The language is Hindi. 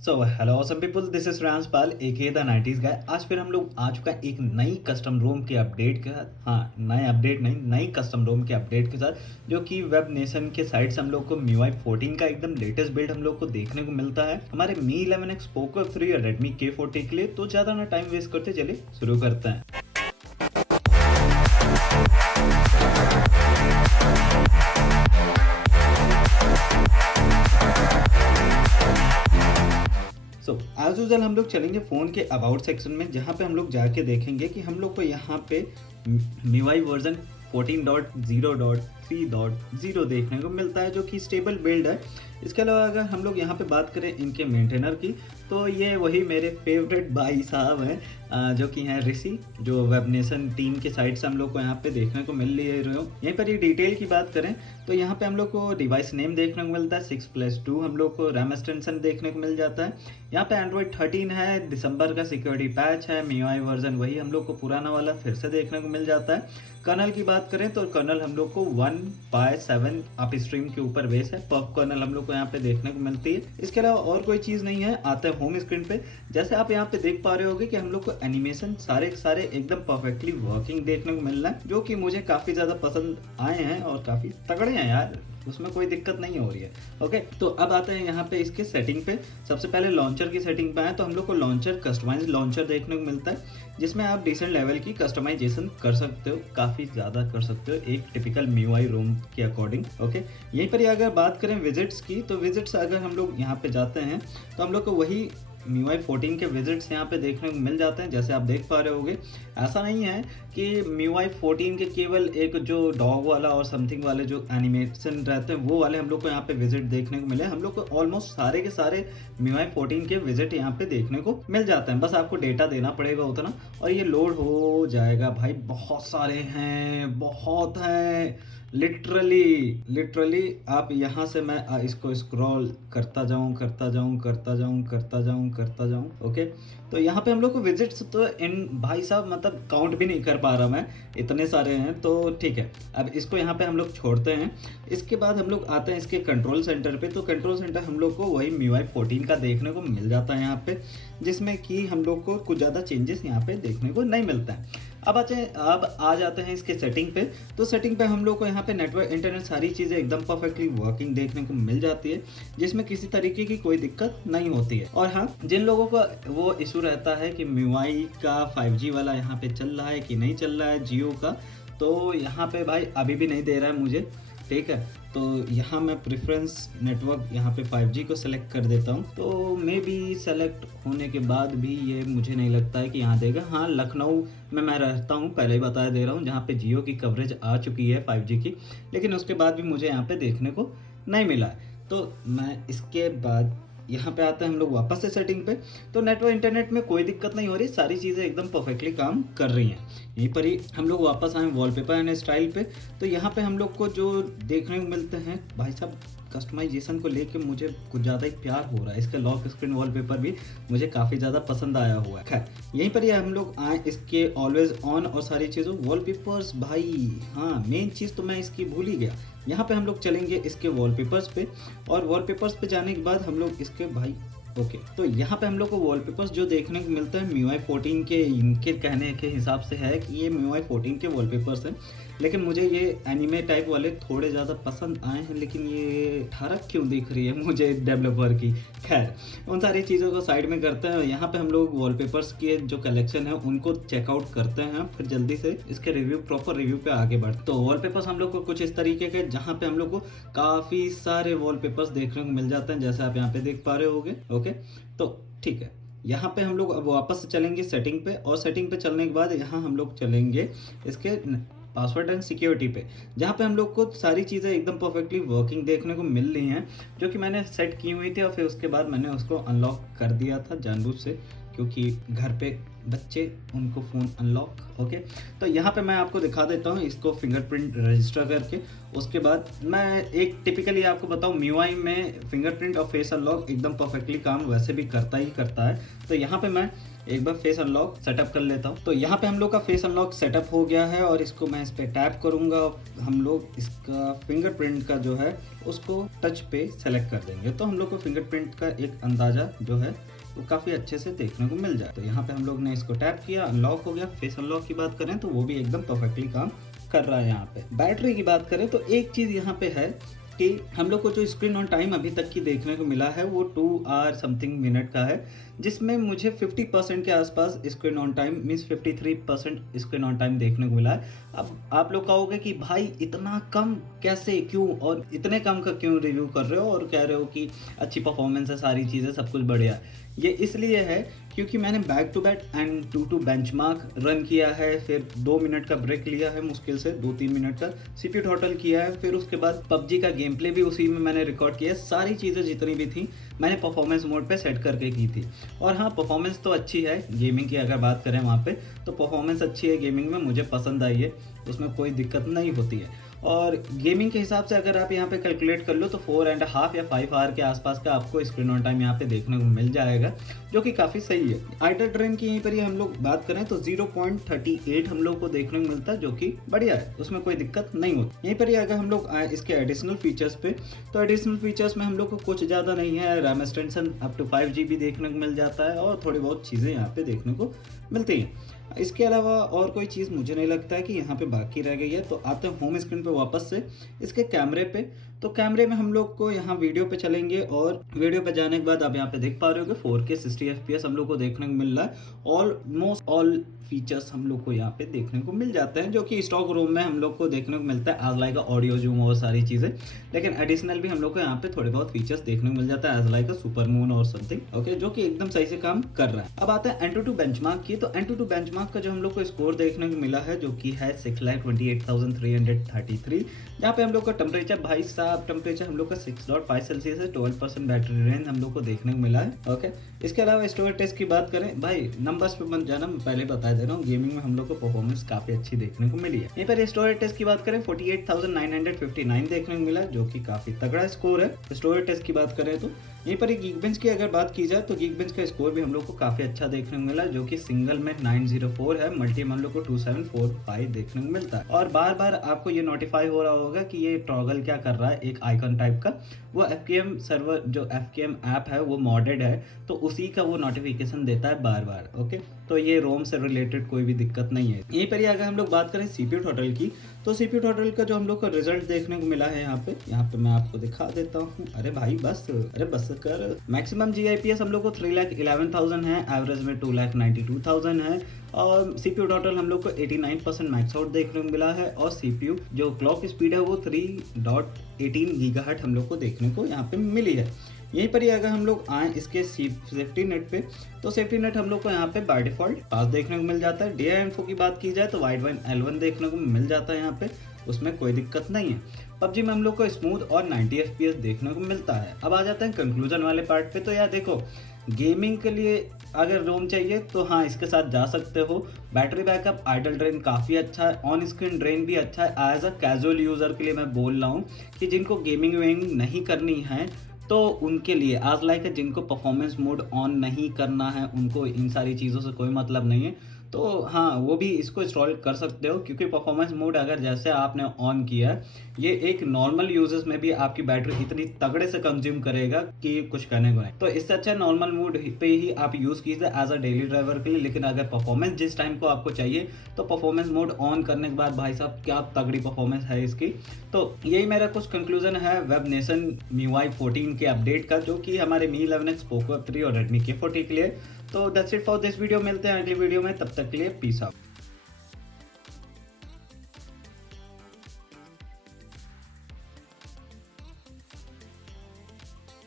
So hello awesome people, this is रांसपाल एके द 90s गाय। आज फिर हम लोग आ चुका है एक नई कस्टम रोम के अपडेट के साथ। हाँ, नए अपडेट नहीं, नई कस्टम रोम के अपडेट के साथ, जो कि वेब नेशन के साइट से हम लोग को MIUI 14 का एकदम लेटेस्ट बिल्ड हम लोग को देखने को मिलता है हमारे Mi 11X Poco F3 और Redmi K40 के लिए। तो ज़्यादा ना टाइम वेस्ट करते, चलिए शुरू करते हैं। सो एज यूजल हम लोग चलेंगे फ़ोन के अबाउट सेक्शन में, जहाँ पे हम लोग जाके देखेंगे कि हम लोग को यहाँ पे MIUI वर्जन 14.0.3.0 देखने को मिलता है, जो कि स्टेबल बिल्ड है। इसके अलावा अगर हम लोग यहाँ पे बात करें इनके मेंटेनर की, तो ये वही मेरे फेवरेट भाई साहब हैं, जो कि हैं ऋषि, जो वेब नेशन टीम के साइड से हम लोग को यहाँ पे देखने को मिल रहे हो। यहीं पर ये डिटेल की बात करें तो यहाँ पे हम लोग को डिवाइस नेम देखने को मिलता है 6+2, हम लोग को रैम एक्सटेंशन देखने को मिल जाता है। यहाँ पे Android 13 है, दिसंबर का सिक्योरिटी पैच है, MIUI वर्जन वही हम लोग को पुराना वाला फिर से देखने को मिल जाता है। कर्नल की बात करें तो कर्नल हम लोग को 1/7 अप स्ट्रीम के ऊपर बेस है, पफ कर्नल हम लोग को यहाँ पे देखने को मिलती है। इसके अलावा और कोई चीज़ नहीं है। आते हैं होम स्क्रीन पे, जैसे आप यहाँ पे देख पा रहे होगे कि हम लोग को एनिमेशन सारे के सारे एकदम परफेक्टली वर्किंग देखने को मिल रहा है, जो कि मुझे काफ़ी ज़्यादा पसंद आए हैं और काफ़ी तगड़े हैं यार, उसमें कोई दिक्कत नहीं हो रही है। ओके, तो अब आते हैं यहाँ पे इसके सेटिंग पे। सबसे पहले लॉन्चर की सेटिंग पे आए तो हम लोग को लॉन्चर कस्टमाइज लॉन्चर देखने को मिलता है, जिसमें आप डिसेंट लेवल की कस्टमाइजेशन कर सकते हो, काफ़ी ज़्यादा कर सकते हो एक टिपिकल MIUI रोम के अकॉर्डिंग। ओके, यहीं पर ही अगर बात करें विजिट्स की, तो विजिट्स अगर हम लोग यहाँ पे जाते हैं तो हम लोग को वही MIUI 14 के विजिट्स यहाँ पे देखने को मिल जाते हैं, जैसे आप देख पा रहे होगे। ऐसा नहीं है कि MIUI 14 के केवल एक जो डॉग वाला और समथिंग वाले जो एनिमेशन रहते हैं वो वाले हम लोग को यहाँ पे विजिट देखने को मिले। हम लोग को ऑलमोस्ट सारे के सारे MIUI 14 के विजिट यहाँ पे देखने को मिल जाते हैं, बस आपको डेटा देना पड़ेगा उतना और ये लोड हो जाएगा। भाई बहुत सारे हैं, बहुत हैं, लिटरली आप यहाँ से मैं इसको स्क्रॉल करता जाऊँ ओके। तो यहाँ पे हम लोग को विजिट्स तो इन भाई साहब मतलब काउंट भी नहीं कर पा रहा मैं, इतने सारे हैं। तो ठीक है, अब इसको यहाँ पे हम लोग छोड़ते हैं। इसके बाद हम लोग आते हैं इसके कंट्रोल सेंटर पे। तो कंट्रोल सेंटर हम लोग को वही MIUI 14 का देखने को मिल जाता है यहाँ पे, जिसमें कि हम लोग को कुछ ज़्यादा चेंजेस यहाँ पे देखने को नहीं मिलता है। अब आ जाते हैं इसके सेटिंग पे। तो सेटिंग पे हम लोग को यहाँ पे नेटवर्क, इंटरनेट, सारी चीज़ें एकदम परफेक्टली वर्किंग देखने को मिल जाती है, जिसमें किसी तरीके की कोई दिक्कत नहीं होती है। और हाँ, जिन लोगों का वो इशू रहता है कि MIUI का 5G वाला यहाँ पे चल रहा है कि नहीं चल रहा है जियो का, तो यहाँ पे भाई अभी भी नहीं दे रहा है मुझे, ठीक है। तो यहाँ मैं प्रेफरेंस नेटवर्क यहाँ पे 5G को सेलेक्ट कर देता हूँ, तो मे बी सेलेक्ट होने के बाद भी ये मुझे नहीं लगता है कि यहाँ देगा। हाँ, लखनऊ में मैं रहता हूँ, पहले ही बता दे रहा हूँ, जहाँ पे जियो की कवरेज आ चुकी है 5G की, लेकिन उसके बाद भी मुझे यहाँ पे देखने को नहीं मिला है। तो मैं इसके बाद यहाँ पे आते हैं हम लोग वापस से सेटिंग पे। तो नेटवर्क, इंटरनेट में कोई दिक्कत नहीं हो रही, सारी चीज़ें एकदम परफेक्टली काम कर रही हैं। यहीं पर ही हम लोग वापस आए वॉलपेपर एंड स्टाइल पे। तो यहाँ पे हम लोग को जो देखने को मिलते हैं भाई साहब, कस्टमाइजेशन को लेके मुझे कुछ ज़्यादा ही प्यार हो रहा है। इसका लॉक स्क्रीन वॉलपेपर भी मुझे काफ़ी ज़्यादा पसंद आया हुआ है। खैर, यहीं पर ही हम लोग आए इसके ऑलवेज ऑन और सारी चीज़ों वॉलपेपर्स। भाई हाँ, मेन चीज़ तो मैं इसकी भूल ही गया। यहाँ पे हम लोग चलेंगे इसके वॉलपेपर्स पे, और वॉलपेपर्स पे जाने के बाद हम लोग इसके भाई ओके, तो यहाँ पे हम लोग को वॉलपेपर्स जो देखने को मिलता है MIUI 14 के, इनके कहने के हिसाब से है कि ये MIUI 14 के वॉलपेपर्स हैं, लेकिन मुझे ये एनिमे टाइप वाले थोड़े ज़्यादा पसंद आए हैं। लेकिन ये ठरक क्यों दिख रही है मुझे डेवलपर की। खैर, उन सारी चीज़ों को साइड में करते हैं। यहाँ पे हम लोग वॉलपेपर्स के जो कलेक्शन है उनको चेकआउट करते हैं, फिर जल्दी से इसके प्रॉपर रिव्यू पे आगे बढ़ते। तो वॉलपेपर्स हम लोग को कुछ इस तरीके के, जहाँ पे हम लोग को काफ़ी सारे वॉलपेपर्स देखने को मिल जाते हैं, जैसे आप यहाँ पे देख पा रहे होगे। ओके, तो ठीक है, यहाँ पे हम लोग अब वापस से चलेंगे सेटिंग पे, और सेटिंग पे चलने के बाद यहाँ हम लोग चलेंगे इसके पासवर्ड एंड सिक्योरिटी पे, जहाँ पे हम लोग को सारी चीज़ें एकदम परफेक्टली वर्किंग देखने को मिल रही हैं, जो कि मैंने सेट की हुई थी और फिर उसके बाद मैंने उसको अनलॉक कर दिया था जानबूझ से, क्योंकि घर पे बच्चे उनको फ़ोन अनलॉक। ओके, तो यहाँ पे मैं आपको दिखा देता हूँ इसको फिंगरप्रिंट रजिस्टर करके। उसके बाद मैं एक टिपिकली आपको बताऊँ, MIUI में फिंगरप्रिंट और फेस अनलॉक एकदम परफेक्टली काम वैसे भी करता ही करता है। तो यहाँ पे मैं एक बार फेस अनलॉक सेटअप कर लेता हूँ। तो यहाँ पे हम लोग का फेस अनलॉक सेटअप हो गया है और इसको मैं इस पर टैप करूँगा। हम लोग इसका फिंगरप्रिंट का जो है उसको टच पे सेलेक्ट कर देंगे, तो हम लोग को फिंगरप्रिंट का एक अंदाज़ा जो है वो काफ़ी अच्छे से देखने को मिल जाए। तो यहाँ पे हम लोग ने इसको टैप किया, अनलॉक हो गया। फेस अनलॉक की बात करें तो वो भी एकदम परफेक्टली काम कर रहा है। यहाँ पे बैटरी की बात करें तो एक चीज़ यहाँ पे है कि हम लोग को जो स्क्रीन ऑन टाइम अभी तक की देखने को मिला है वो 2 आवर समथिंग मिनट का है, जिसमें मुझे 50% के आसपास screen on time means 53% screen on time देखने को मिला है। अब आप लोग कहोगे कि भाई इतना कम कैसे, क्यों, और इतने कम का क्यों रिव्यू कर रहे हो और कह रहे हो कि अच्छी परफॉर्मेंस है, सारी चीज़ें सब कुछ बढ़िया है। ये इसलिए है क्योंकि मैंने back to back end to benchmark run किया है, फिर 2 मिनट का ब्रेक लिया है, मुश्किल से 2-3 मिनट का CPU टोटल किया है, फिर उसके बाद PUBG का गेम प्ले भी उसी में मैंने रिकॉर्ड किया है। सारी चीज़ें जितनी भी थी मैंने परफॉर्मेंस मोड पे सेट करके की थी। और हाँ, परफॉर्मेंस तो अच्छी है गेमिंग की, अगर बात करें वहाँ पे तो परफॉर्मेंस अच्छी है गेमिंग में, मुझे पसंद आई है, उसमें कोई दिक्कत नहीं होती है। और गेमिंग के हिसाब से अगर आप यहाँ पे कैलकुलेट कर लो तो 4.5 या 5 आवर के आसपास का आपको स्क्रीन ऑन टाइम यहाँ पे देखने को मिल जाएगा, जो कि काफ़ी सही है। आइडल ड्रेन की यहीं पर ही हम लोग बात करें तो 0.38 हम लोग को देखने को मिलता है, जो कि बढ़िया है, उसमें कोई दिक्कत नहीं होती। यहीं पर ही अगर हम लोग आए इसके एडिशनल फीचर्स पे, तो एडिशनल फीचर्स में हम लोग को कुछ ज़्यादा नहीं है। RAM extension up to 5 GB देखने को मिल जाता है और थोड़ी बहुत चीज़ें यहाँ पे देखने को मिलती हैं। इसके अलावा और कोई चीज़ मुझे नहीं लगता है कि यहाँ पे बाकी रह गई है। तो आते हैं होम स्क्रीन पे वापस से इसके कैमरे पे। तो कैमरे में हम लोग को यहाँ वीडियो पे चलेंगे और वीडियो पे जाने के बाद आप यहाँ पे देख पा रहे हो कि 4K 60 FPS हम लोग को देखने को मिल रहा है। ऑलमोस्ट ऑल फीचर्स हम लोग को यहाँ पे देखने को मिल जाते हैं, जो कि स्टॉक रूम में हम लोग को देखने को मिलता है, एज लाइक ऑडियो जूम और सारी चीज़ें। लेकिन एडिशनल भी हम लोग को यहाँ पे थोड़े बहुत फीचर्स देखने को मिल जाता है, एज लाइक सुपर मून और समथिंग, ओके, जो कि एकदम सही से काम कर रहा है। अब आता है Antutu बेंचमार्क की। तो Antutu बेंचमार्क का जो हम लोग को स्कोर देखने को मिला है, जो कि है 6,28,333, जहाँ पे हम लोग का टेम्परेचर, भाई साहब टेम्परेचर हम लोग का 6.5 सेल्सियस है, 12% बैटरी रेंज हम लोग को देखने को मिला है। ओके, इसके अलावा स्टोरेज टेस्ट की बात करें, भाई नंबर्स पे मत जाना, मैं पहले बता दे रहा हूँ, गेमिंग में हम लोग को परफॉर्मेंस काफी अच्छी देखने को मिली है। यहीं पर स्टोरेज टेस्ट की बात करें 48,959 देखने को मिला, जो कि काफी तगड़ा स्कोर है। स्टोरेज टेस्ट की बात करें तो यहीं पर Geekbench की अगर बात की जाए तो Geekbench का स्कोर भी हम लोग को काफ़ी अच्छा देखने को मिला, जो कि सिंगल में 904 है, मल्टी में हम लोग को 2745 देखने को मिलता है। और बार बार आपको ये नोटिफाई हो रहा होगा कि ये टॉगल क्या कर रहा है, एक आइकन टाइप का, वो FKM सर्वर जो FKM ऐप है वो मॉडेड है, तो उसी का वो नोटिफिकेशन देता है बार बार। ओके, तो ये रोम से रिलेटेड कोई भी दिक्कत नहीं है। यहीं पर ही अगर हम लोग बात करें CPU टोटल की, तो CPU टोटल का जो हम लोग को रिजल्ट देखने को मिला है यहाँ पे मैं आपको दिखा देता हूँ। अरे भाई बस, अरे बस कर। मैक्सिमम GIPS हम लोग को 3,11,000 है, एवरेज में 2,92,000 है, और CPU टोटल हम लोग को 89% मैक्स आउट देखने को मिला है, और CPU जो क्लॉक स्पीड है वो 3.18 GHz हम लोग को देखने को यहाँ पे मिली है। यहीं पर ही अगर हम लोग आए इसके सेफ्टी नेट पे, तो सेफ्टी नेट हम लोग को यहाँ पे बाय डिफॉल्ट पास देखने को मिल जाता है। DI इन्फो की बात की जाए तो वाइड वाइन L1 देखने को मिल जाता है यहाँ पे, उसमें कोई दिक्कत नहीं है। PUBG में हम लोग को स्मूथ और 90 FPS देखने को मिलता है। अब आ जाते हैं कंक्लूजन वाले पार्ट पे। तो यार देखो, गेमिंग के लिए अगर रोम चाहिए तो हाँ, इसके साथ जा सकते हो। बैटरी बैकअप, आइडल ड्रेन काफ़ी अच्छा है, ऑन स्क्रीन ड्रेन भी अच्छा है। एज अ कैजुअल यूज़र के लिए मैं बोल रहा हूँ कि जिनको गेमिंग वेमिंग नहीं करनी है तो उनके लिए, आज लाइक जिनको परफॉर्मेंस मोड ऑन नहीं करना है, उनको इन सारी चीज़ों से कोई मतलब नहीं है, तो हाँ वो भी इसको इंस्टॉल कर सकते हो। क्योंकि परफॉर्मेंस मोड अगर जैसे आपने ऑन किया है, ये एक नॉर्मल यूजर्स में भी आपकी बैटरी इतनी तगड़े से कंज्यूम करेगा कि कुछ कहने को नहीं। तो इससे अच्छा नॉर्मल मोड पे ही आप यूज़ कीजिए एज अ डेली ड्राइवर के लिए। लेकिन अगर परफॉर्मेंस जिस टाइम को आपको चाहिए, तो परफॉर्मेंस मोड ऑन करने के बाद भाई साहब क्या तगड़ी परफॉर्मेंस है इसकी। तो यही मेरा कुछ कंक्लूजन है वेब नेशन MIUI 14 के अपडेट का, जो कि हमारे Mi 11X, Poco F3 और Redmi K40 के लिए। तो that's it for this video, मिलते हैं अगली वीडियो में, तब तक के लिए पीस आउट।